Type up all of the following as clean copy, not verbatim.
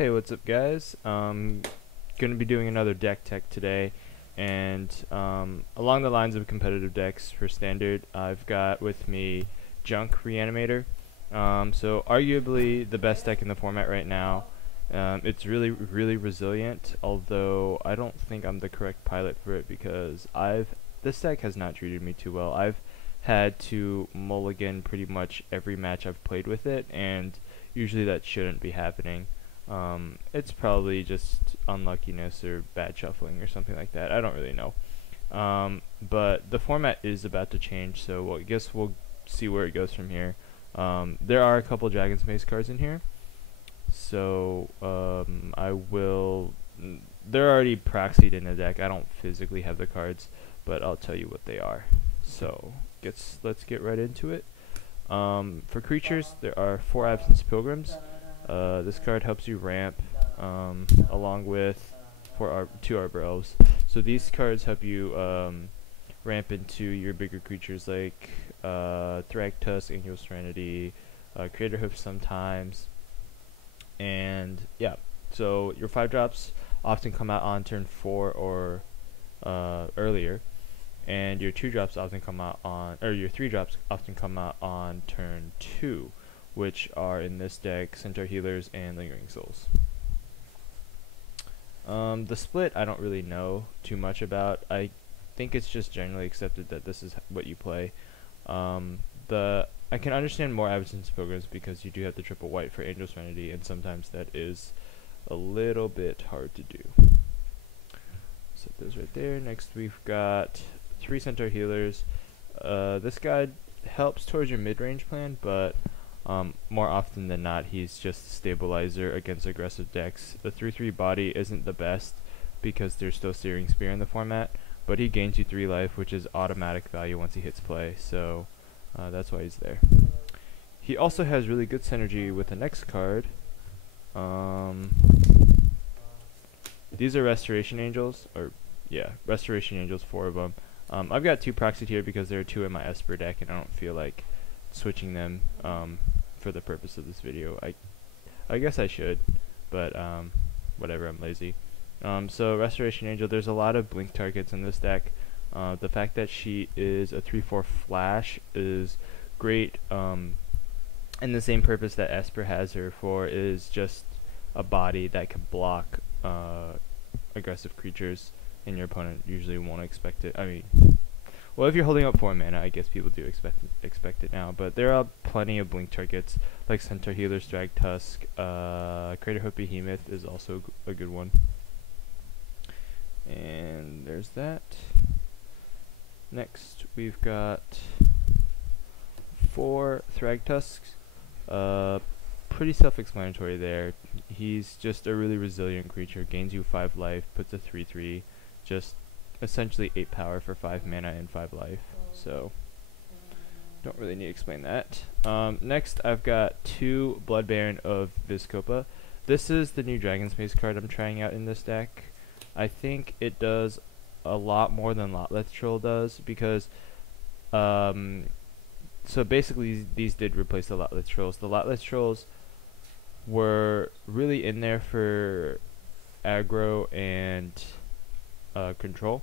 Hey, what's up, guys? Gonna be doing another deck tech today, and along the lines of competitive decks for standard, I've got with me Junk Reanimator. So arguably the best deck in the format right now. It's really resilient, although I don't think I'm the correct pilot for it because this deck has not treated me too well. I've had to mulligan pretty much every match I've played with it, and usually that shouldn't be happening. It's probably just unluckiness or bad shuffling or something like that. I don't really know. But the format is about to change, so I guess we'll see where it goes from here. There are a couple Dragon's Maze cards in here, so they're already proxied in the deck. I don't physically have the cards, but I'll tell you what they are. So let's get right into it. For creatures, there are 4 Absence Pilgrims. This card helps you ramp along with 2 Arbor Elves. So these cards help you ramp into your bigger creatures like Thragtusk, Angel Serenity, Creator Hoof sometimes. And yeah, so your 5-drops often come out on turn 4 or earlier, and your 2-drops often come out on, or your 3-drops often come out on turn 2, which are in this deck Centaur Healers and Lingering Souls. The split I don't really know too much about. I think it's just generally accepted that this is what you play. I can understand more Absence Pilgrims because you do have the triple white for Angel Serenity, and sometimes that is a little bit hard to do. Set those right there. Next we've got 3 Centaur Healers. This guy helps towards your mid-range plan, but more often than not he's just a stabilizer against aggressive decks. The 3/3 body isn't the best because there's still Searing Spear in the format, but he gains you 3 life, which is automatic value once he hits play, so that's why he's there. He also has really good synergy with the next card. These are Restoration Angels, or yeah, Restoration Angels, 4 of them. I've got 2 proxied here because there are 2 in my Esper deck, and I don't feel like switching them for the purpose of this video. I guess I should, but whatever, I'm lazy. So Restoration Angel, there's a lot of blink targets in this deck. The fact that she is a 3/4 flash is great, and the same purpose that Esper has her for is just a body that can block aggressive creatures, and your opponent usually won't expect it. I mean, well, if you're holding up 4 mana, I guess people do expect it now, but there are plenty of blink targets like Centaur Healers, Thragtusk, Creator Hoof Behemoth is also a good one. And there's that. Next, we've got 4 Thragtusks. Pretty self-explanatory there. He's just a really resilient creature, gains you 5 life, puts a 3/3, just essentially 8 power for 5 mana and 5 life. So, don't really need to explain that. Next, I've got 2 Blood Baron of Vizkopa. This is the new Dragon's Maze card I'm trying out in this deck. I think it does a lot more than Lotleth Troll does, because so basically these did replace the Lotleth Trolls. The Lotleth Trolls were really in there for aggro and control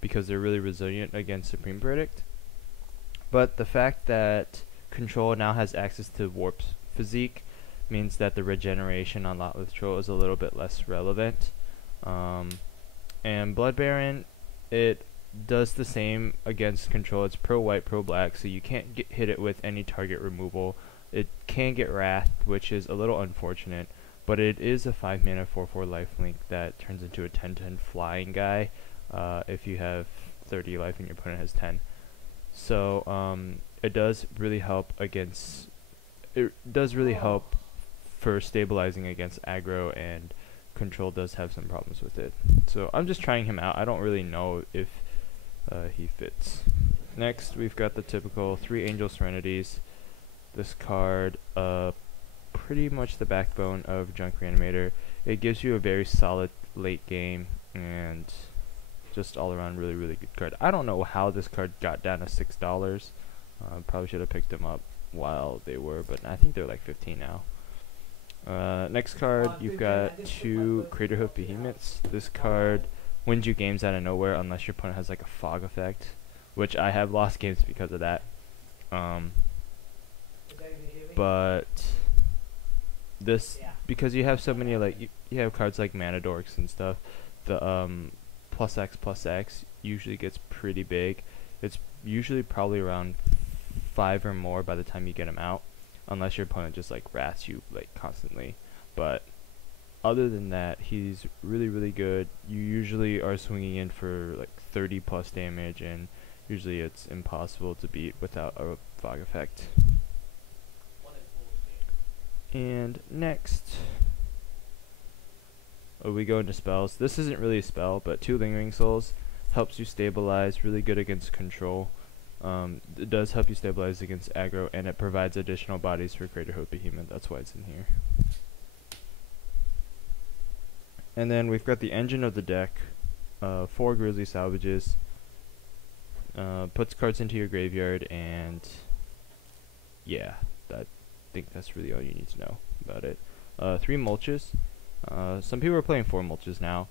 because they're really resilient against Supreme Verdict. But the fact that control now has access to Warp's physique means that the regeneration on Lotleth Troll is a little bit less relevant. And Blood Baron, it does the same against control. It's pro white, pro black, so you can't hit it with any target removal. It can get Wrath, which is a little unfortunate, but it is a 5 mana 4/4 lifelink that turns into a 10/10 flying guy if you have 30 life and your opponent has 10. So it does really help against. It does really help for stabilizing against aggro, and control does have some problems with it. So I'm just trying him out. I don't really know if he fits. Next, we've got the typical 3 Angel Serenities. This card, pretty much the backbone of Junk Reanimator. It gives you a very solid late game, and just all around really good card. I don't know how this card got down to $6. Probably should have picked them up while they were, but I think they're like 15 now. Next card, you've got 2 Craterhoof Behemoths. This card wins you games out of nowhere unless your opponent has like a fog effect, which I have lost games because of that. But this, because you have so many, like you have cards like Mana Dorks and stuff, the +X usually gets pretty big. It's usually probably around 5 or more by the time you get them out, unless your opponent just like wraths you like constantly. But other than that, he's really good. You usually are swinging in for like 30 plus damage, and usually it's impossible to beat without a fog effect. And next, we go into spells. This isn't really a spell, but 2 Lingering Souls helps you stabilize, really good against control. It does help you stabilize against aggro, and it provides additional bodies for Craterhoof Behemoth. That's why it's in here. And then we've got the engine of the deck, 4 Grizzly Salvages. Puts cards into your graveyard, and yeah, I think that's really all you need to know about it. 3 Mulches. Some people are playing 4 Mulches now,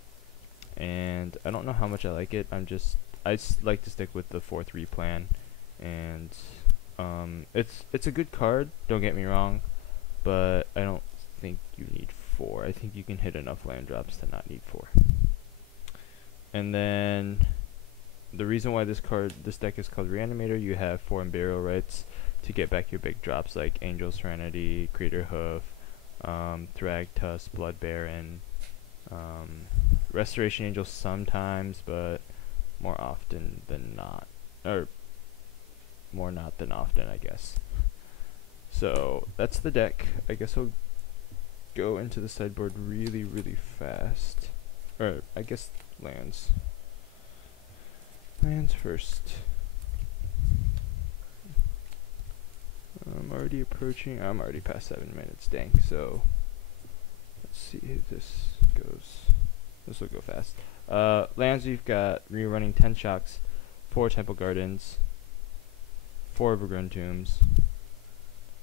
and I don't know how much I like it. I like to stick with the 4-3 plan, and it's a good card, don't get me wrong, but I don't think you need 4. I think you can hit enough land drops to not need 4. And then the reason why this deck is called Reanimator, you have 4 Burial Rites to get back your big drops like Angel Serenity, Craterhoof, Thragtusk, Blood Baron, Restoration Angel sometimes, but more often than not, or more not than often, I guess. So that's the deck. I guess I'll go into the sideboard really fast, or I guess lands first. I'm already past 7 minutes, dang. So let's see if this goes. This will go fast. Lands, we've got rerunning 10 Shocks, 4 Temple Gardens, 4 Overgrown Tombs,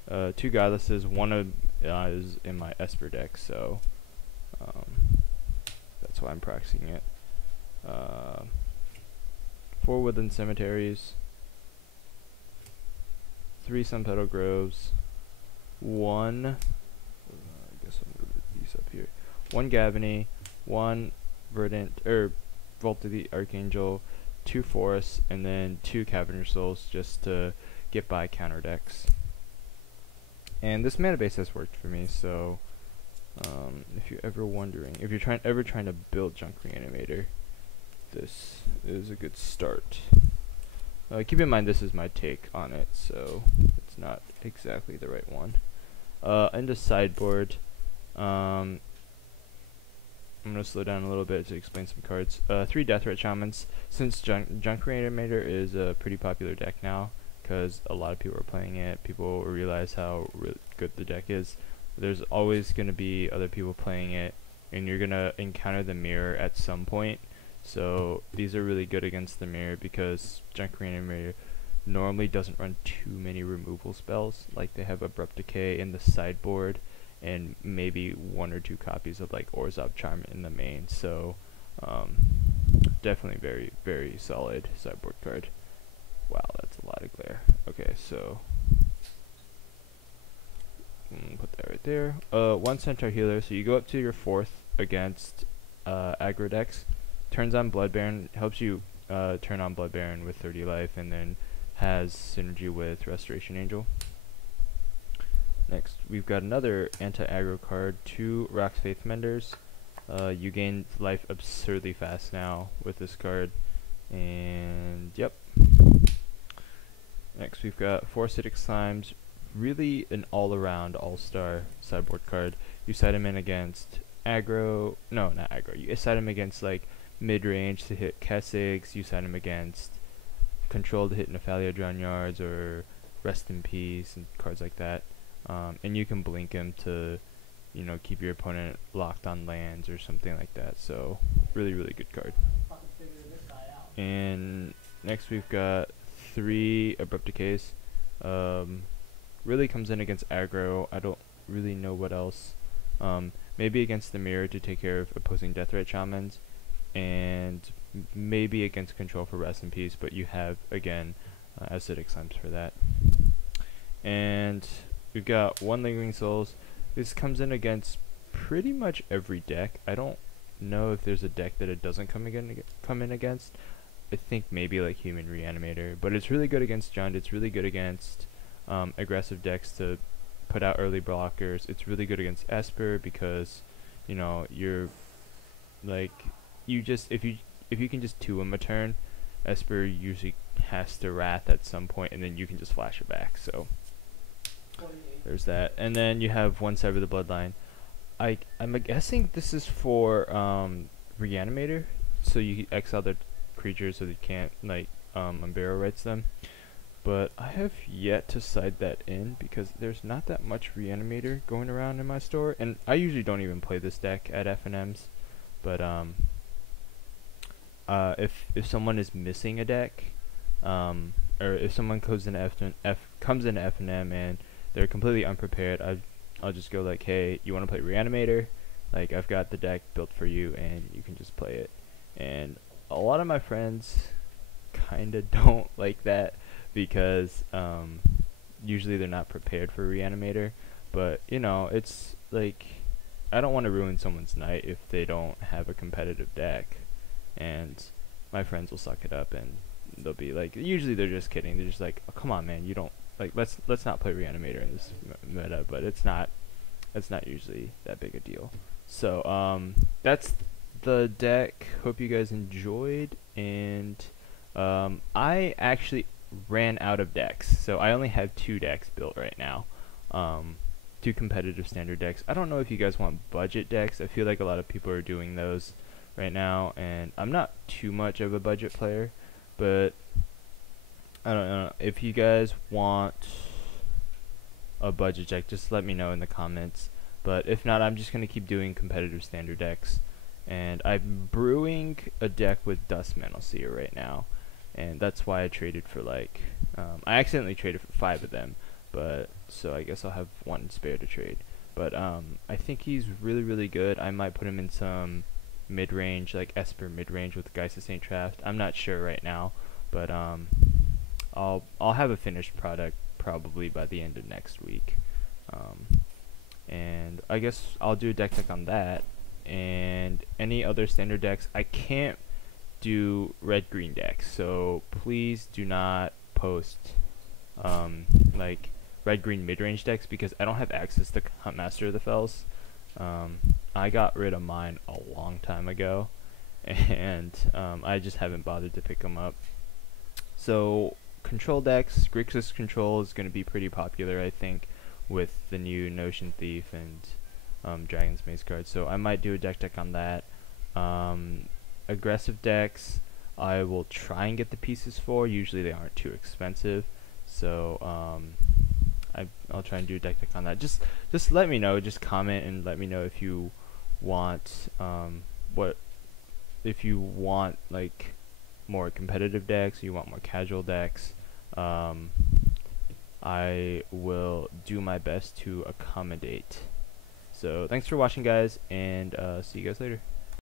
2 Godlesses. One of is in my Esper deck, so that's why I'm practicing it. 4 Woodland Cemeteries, 3 Sunpetal Groves, 1. I guess I'm gonna put these up here. 1 Gavany, 1 Verdant Vault of the Archangel, 2 Forests, and then 2 Caverner Souls just to get by counter decks. And this mana base has worked for me, so if you're ever wondering, if you're ever trying to build Junk Reanimator, this is a good start. Keep in mind this is my take on it, so it's not exactly the right one. Into sideboard, I'm going to slow down a little bit to explain some cards. 3 Deathrat Shamans. Since Junk Reanimator is a pretty popular deck now, because a lot of people are playing it, people realize how good the deck is. There's always going to be other people playing it, and you're going to encounter the mirror at some point. So these are really good against the mirror, because Junk Reanimator normally doesn't run too many removal spells. Like, they have Abrupt Decay in the sideboard, and maybe 1 or 2 copies of like Orzhov Charm in the main. So definitely very solid sideboard card. Wow, that's a lot of glare. Okay, so put that right there. 1 Centaur Healer. So you go up to your 4th against aggro decks. Turns on Blood Baron, helps you turn on Blood Baron with 30 life, and then has synergy with Restoration Angel. Next, we've got another anti-aggro card, 2 Rock's Faith Menders. You gain life absurdly fast now with this card, and yep. Next, we've got 4 Acidic Slimes, really an all-around, all-star sideboard card. You set him in against aggro, no, not aggro, you set him against like mid-range to hit Kessigs, you set him against control to hit Nephalia Drownyards or Rest in Peace and cards like that. And you can blink him to, you know, keep your opponent locked on lands or something like that. So really good card. And next we've got 3 Abrupt Decays. Really comes in against aggro. I don't really know what else. Maybe against the mirror to take care of opposing death threat shamans, and maybe against control for rest in peace, but you have again acidic slimes for that. And we've got 1 lingering souls. This comes in against pretty much every deck. I don't know if there's a deck that it doesn't come in against. I think maybe like Human Reanimator, but it's really good against Jund. It's really good against aggressive decks to put out early blockers. It's really good against Esper because, you know, you're like, if you can just 2-'em a turn, Esper usually has to Wrath at some point, and then you can just flash it back. So there's that. And then you have 1 Sever the Bloodline. I'm guessing this is for Reanimator, so you exile their creatures so they can't like Unbarrow Rights them. But I have yet to side that in because there's not that much Reanimator going around in my store, and I usually don't even play this deck at FNMs. But if someone is missing a deck, or if someone comes in FNM and they're completely unprepared, I'll just go like, hey, you want to play Reanimator? Like, I've got the deck built for you, and you can just play it. And a lot of my friends kind of don't like that because usually they're not prepared for Reanimator. But, you know, it's like, I don't want to ruin someone's night if they don't have a competitive deck. And my friends will suck it up, and they'll be like, usually they're just kidding. They're just like, oh, come on, man, you don't, like, let's not play Reanimator in this meta. But it's not usually that big a deal. So that's the deck. Hope you guys enjoyed. And I actually ran out of decks, so I only have 2 decks built right now. 2 competitive standard decks. I don't know if you guys want budget decks. I feel like a lot of people are doing those right now, and I'm not too much of a budget player, but I don't know. If you guys want a budget deck, just let me know in the comments. But if not, I'm just going to keep doing competitive standard decks. And I'm brewing a deck with Dust Mantle Seer right now. And that's why I traded for like, I accidentally traded for 5 of them. But, so I guess I'll have 1 spare to trade. But I think he's really, really good. I might put him in some mid-range, like Esper mid-range with Geist of St. Traft. I'm not sure right now. But I'll have a finished product probably by the end of next week. And I guess I'll do a deck tech on that. And any other standard decks, I can't do red-green decks, so please do not post like red-green mid-range decks because I don't have access to Huntmaster of the Fells. I got rid of mine a long time ago, and I just haven't bothered to pick them up. So control decks, Grixis control is going to be pretty popular, I think, with the new Notion Thief and Dragon's Maze cards. So I might do a deck tech on that. Aggressive decks, I will try and get the pieces for. Usually they aren't too expensive, so I'll try and do a deck tech on that. Just let me know. Just comment and let me know if you want if you want like more competitive decks, you want more casual decks. I will do my best to accommodate. So thanks for watching, guys, and see you guys later.